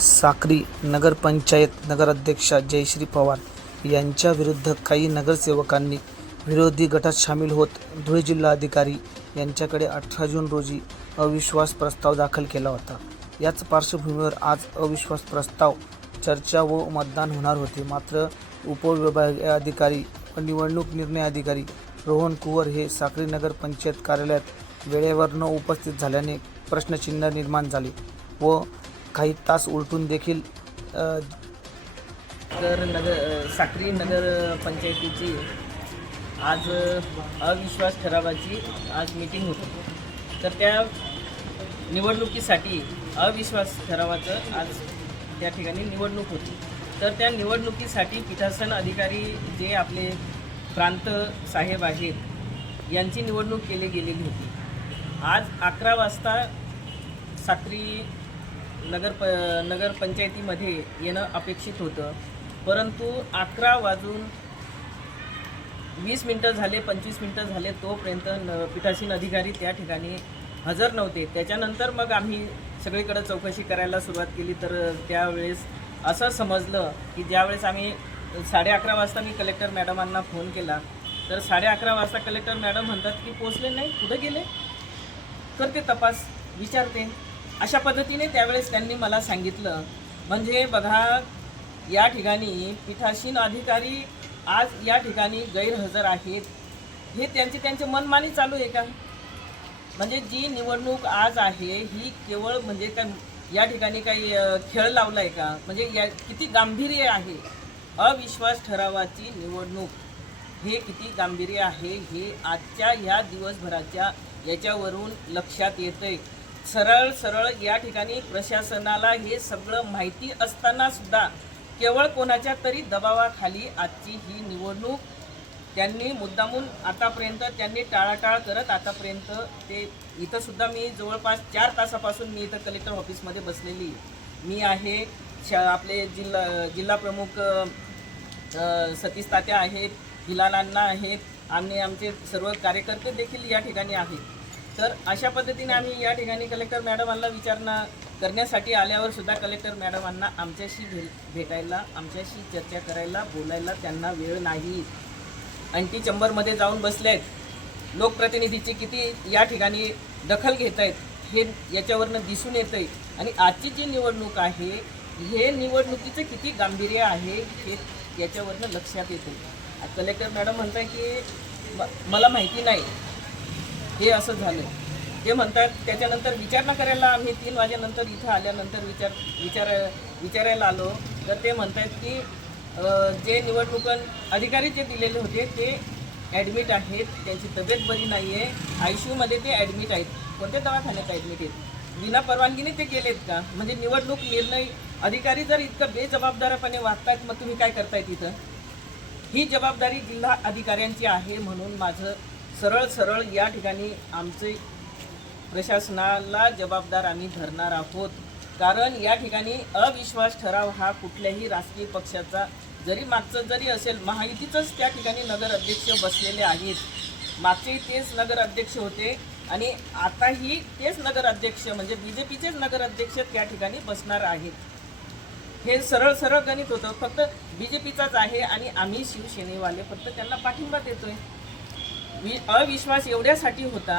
साक्री नगरपंचायत नगराध्यक्षा जयश्री पवार यांच्याविरुद्ध काही नगरसेवकांनी विरोधी गटात सामील होत धुळे जिल्हाधिकारी यांच्याकडे अठरा जून रोजी अविश्वास प्रस्ताव दाखल केला होता. याच पार्श्वभूमीवर आज अविश्वास प्रस्ताव चर्चा व मतदान होणार होते. मात्र उपविभागीय अधिकारी व निवडणूक निर्णय अधिकारी रोहन कुवर हे साक्री नगरपंचायत कार्यालयात वेळेवर न उपस्थित झाल्याने प्रश्नचिन्ह निर्माण झाले व काही तास उलटून देखील तर नगर साक्री नगर पंचायतीची आज अविश्वास ठरावाची आज मीटिंग होती. तर त्या निवडणुकीसाठी अविश्वास ठरावाचं आज त्या ठिकाणी निवडणूक होती. तर त्या निवडणुकीसाठी पीठासन अधिकारी जे आपले प्रांत साहेब आहेत यांची निवडणूक केली गेलेली होती. आज अकरा वाजता साक्री नगर प नगरपंचायतीमध्ये येणं अपेक्षित होतं. परंतु अकरा वाजून वीस मिनटं झाले पंचवीस मिनटं झाले तोपर्यंत न पीठासीन अधिकारी त्या ठिकाणी हजर नव्हते. त्याच्यानंतर मग आम्ही सगळीकडे चौकशी करायला सुरुवात केली. तर त्यावेळेस असं समजलं की ज्यावेळेस आम्ही साडे अकरा वाजता मी कलेक्टर मॅडमांना फोन केला तर साडे अकरा वाजता कलेक्टर मॅडम म्हणतात की पोचले नाही कुठं गेले? करते तपास विचारते. अशा पद्धतीने त्यावेळेस त्यांनी मला सांगितलं. म्हणजे बघा या ठिकाणी पीठासीन अधिकारी आज या ठिकाणी गैरहजर आहेत. हे त्यांचे त्यांचे मनमानी चालू आहे का? म्हणजे जी निवडणूक आज आहे ही केवळ म्हणजे का या ठिकाणी काही खेळ लावला आहे का? म्हणजे या किती गांभीर्य आहे? अविश्वास ठरावाची निवडणूक. हे किती गांभीर्य आहे? हे आजच्या ह्या दिवसभराच्या याच्यावरून लक्षात येतं आहे सरळ सरळ या ठिकाणी प्रशासनाला हे सगळं माहिती असताना सुद्धा केवळ कोणाच्या तरी दबावाखाली आजची ही निवडणूक त्यांनी मुद्दामून आतापर्यंत त्यांनी टाळाटाळ करत आतापर्यंत ते इथं सुद्धा मी जवळपास चार तासापासून मी इथं कलेक्टर ऑफिसमध्ये बसलेली मी आहे शा आपले जिल्हा जिल्हा प्रमुख सतीश तात्या आहेत हिलालांना आहेत आणि आमचे सर्व कार्यकर्ते देखील या ठिकाणी आहेत. तर अशा पद्धतीने आम्ही या ठिकाणी कलेक्टर मॅडमांना विचारणा करण्यासाठी आल्यावर सुद्धा कलेक्टर मॅडमांना आमच्याशी भे भेटायला आमच्याशी चर्चा करायला बोलायला त्यांना वेळ नाही. अंटी चंबरमध्ये जाऊन बसले आहेत लोकप्रतिनिधीची किती या ठिकाणी दखल घेत आहेत हे याच्यावरनं दिसून येतं आहे आणि आजची जी निवडणूक आहे हे निवडणुकीचं किती गांभीर्य आहे हे याच्यावरनं लक्षात येते कलेक्टर मॅडम म्हणताय की म- मला माहिती नाही. हे असं झालं. ते म्हणतात त्याच्यानंतर विचारणा करायला आम्ही तीन वाजेनंतर इथं आल्यानंतर विचार विचार विचारायला आलो. तर ते म्हणतात की जे निवडणूक अधिकारी जे दिलेले होते ते ॲडमिट आहेत. त्यांची तब्येत बरी नाही आहे आय सी यूमध्ये ते ॲडमिट आहेत. कोणत्या दवाखान्यात ॲडमिट आहेत? विना परवानगीने ते गेलेत का? म्हणजे निवडणूक निर्णय अधिकारी जर इतकं बेजबाबदारपणे वागतायत मग तुम्ही काय करताय तिथं? ही जबाबदारी जिल्हा अधिकाऱ्यांची आहे म्हणून माझं सरळ सरळ या ठिकाणी आमचे प्रशासनाला जबाबदार आम्ही धरणार आहोत. कारण या ठिकाणी अविश्वास ठराव हा कुठल्याही राजकीय पक्षाचा जरी मागचं जरी असेल महायुतीचंच त्या ठिकाणी नगर अध्यक्ष बसलेले आहेत. मागचेही तेच नगर अध्यक्ष होते आणि आताही तेच नगर अध्यक्ष म्हणजे बी जे पीचेच नगर अध्यक्ष त्या ठिकाणी बसणार आहेत. हे सरळ सरळ गणित होतं. फक्त बी जे पीचाच आहे आणि आम्ही शिवसेनेवाले. फक्त त्यांना पाठिंबा देतोय. वि अविश्वास एवढ्यासाठी होता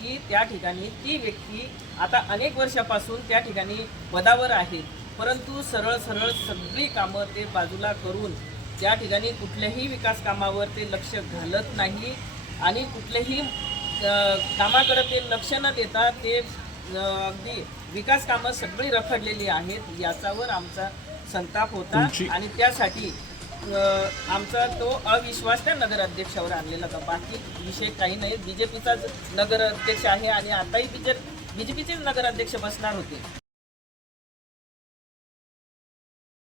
की त्या ठिकाणी ती व्यक्ती आता अनेक वर्षापासून त्या ठिकाणी पदावर आहे. परंतु सरळ सरळ सगळी कामं ते बाजूला करून त्या ठिकाणी कुठल्याही विकास कामावर ते लक्ष घालत नाही आणि कुठल्याही कामाकडे ते लक्ष न देता ते अगदी विकास कामं सगळी रखडलेली आहेत याच्यावर आमचा संताप होता आणि त्यासाठी आमचा तो अविश्वास त्या नगराध्यक्षावर आणलेला होता. बाकी विषय काही नाही. बी जे पीचाच नगराध्यक्ष आहे आणि आताही बी जे बी जे पीचेच नगराध्यक्ष बसणार होते.